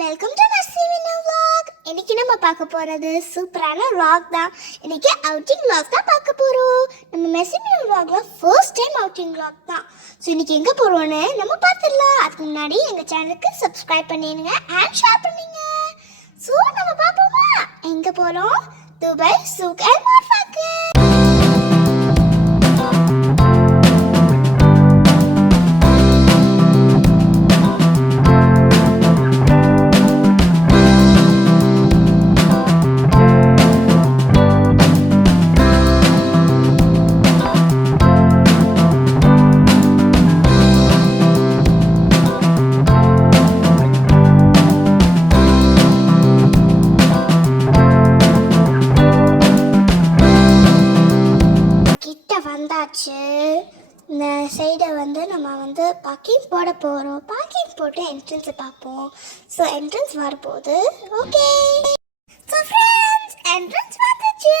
Welcome to நர்சிவினு vlog. இன்னைக்கு நம்ம பார்க்க போறது சூப்பரான vlog தான். இன்னைக்கு அவுட்டிங் vlog தான் பார்க்க போறோம். நம்ம நர்சிவினு vlogல ஃபர்ஸ்ட் டைம் அவுட்டிங் vlog தான். சோ இன்னைக்கு எங்க போறோம்னு நம்ம பார்த்துடலாம். அதுக்கு முன்னாடி எங்க சேனலுக்கு சப்ஸ்கிரைப் பண்ணிடுங்க and ஷேர் பண்ணுங்க. சோ நம்ம பாப்போமா? எங்க போறோம்? துபாய் சூக் அல் மார்ஃபாக்கு. இந்த சைடை நம்ம பார்க்கிங் போட போகிறோம். பார்க்கிங் போட்டு என்ட்ரன்ஸை பார்ப்போம். ஸோ என்ட்ரன்ஸ் வரப்போகுது. ஓகே ஸோ ஃப்ரெண்ட்ஸ், என்ட்ரன்ஸ் வந்துச்சு.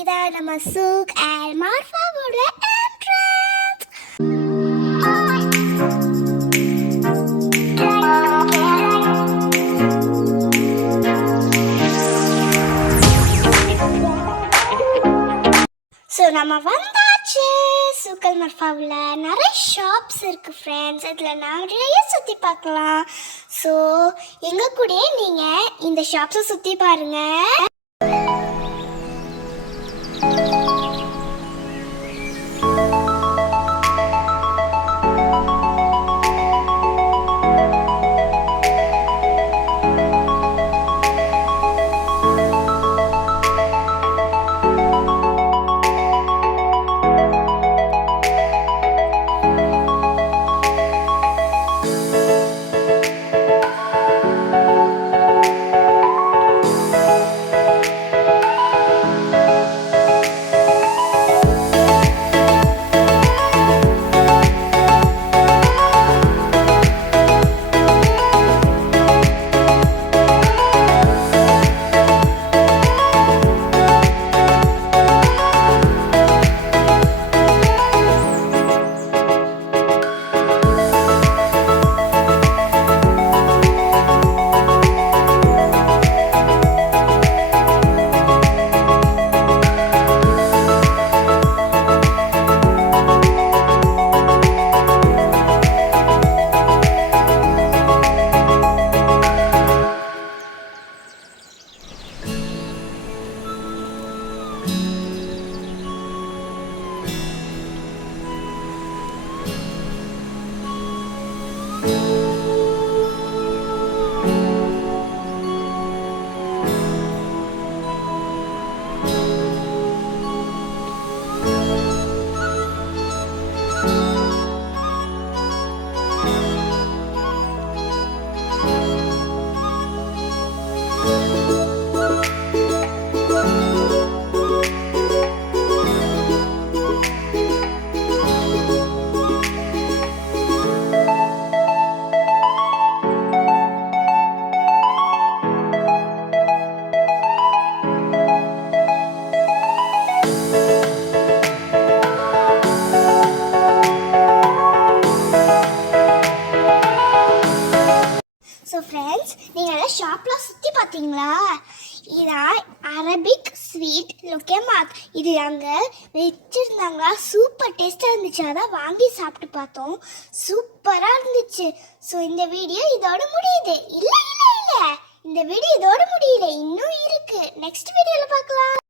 இதான் நம்ம சூக் அல் மார்ஃபாவோட என்ட்ரன்ஸ். ஸோ நம்ம வந்தாச்சு. சூக் அல் மார்ஃபாவில் நிறைய ஷாப்ஸ் இருக்குது ஃப்ரெண்ட்ஸ். இதில் நிறைய சுற்றி பார்க்கலாம். ஸோ எங்கள் கூடயே நீங்கள் இந்த ஷாப்ஸை சுற்றி பாருங்கள். ஸோ ஃப்ரெண்ட்ஸ், நீங்கள் ஷாப்பில் சுற்றி பார்த்தீங்களா? இதான் அரபிக் ஸ்வீட் லுக்கேமாத். இது அங்கே வச்சுருந்தாங்களா? சூப்பர் டேஸ்ட்டாக இருந்துச்சு. அதான் வாங்கி சாப்பிட்டு பார்த்தோம். சூப்பராக இருந்துச்சு. ஸோ இந்த வீடியோ இதோட முடியுது. இல்லை இல்லை இல்லை, இந்த வீடியோ இதோட முடியல, இன்னும் இருக்குது. நெக்ஸ்ட் வீடியோவில் பார்க்கலாம்.